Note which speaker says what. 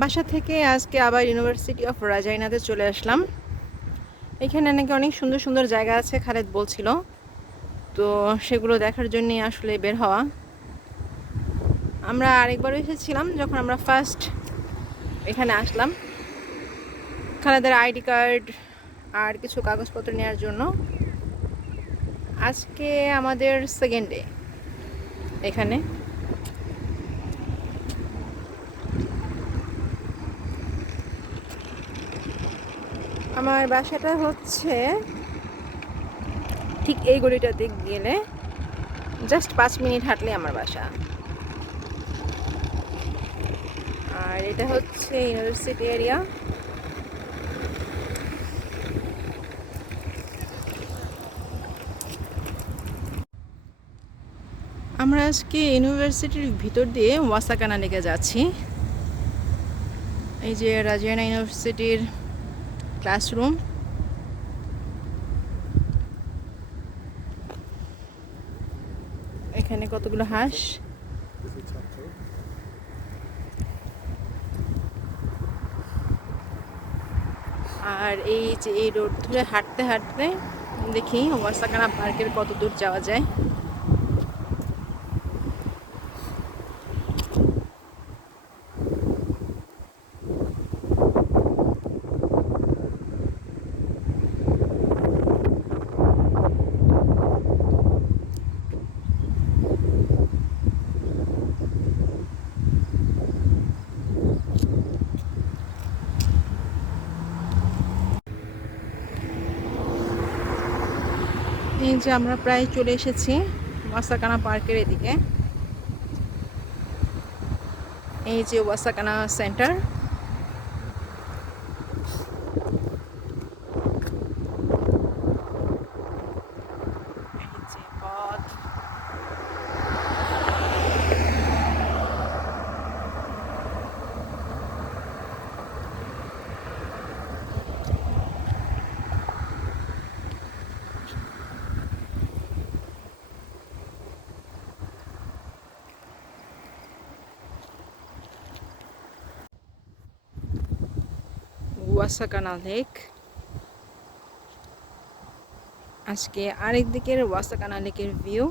Speaker 1: বাসা থেকে আজকে আবার ইউনিভার্সিটি অফ রাজাইনাতে চলে আসলাম। এখানে নাকি অনেক সুন্দর সুন্দর জায়গা আছে, খালেদ বলছিল। তো সেগুলো দেখার জন্যে আসলে বের হওয়া। আমরা আরেকবার এসেছিলাম যখন আমরা ফার্স্ট এখানে আসলাম। খালেদের আইডি কার্ড আর কিছু কাগজপত্র নেওয়ার জন্য। আজকে আমাদের সেকেন্ড ডে এখানে। আমার বাসাটা হচ্ছে ঠিক এই গলিটাতে গেলে জাস্ট পাঁচ মিনিট হাঁটলে আমার বাসা। আর এটা হচ্ছে ইউনিভার্সিটি এরিয়া। আমরা আজকে ইউনিভার্সিটির ভিতর দিয়ে ওয়াসাকানা লেগে যাচ্ছি। এই যে রাজিয়ানা ইউনিভার্সিটির ক্লাসরুম এখানে কতগুলো হাঁস? আর এই যে এই রোড ধরে হাঁটতে হাঁটতে দেখি ওয়াসাকানা পার্কের কত দূর যাওয়া যায়। এই যে আমরা প্রায় চলে এসেছি ওয়াসাকানা পার্কের এদিকে। এই যে ওয়াসাকানা সেন্টার এই যে পথ ওয়াসাকানা লেক। আজকে আরেক দিকের ওয়াসাকানা লেকের ভিউ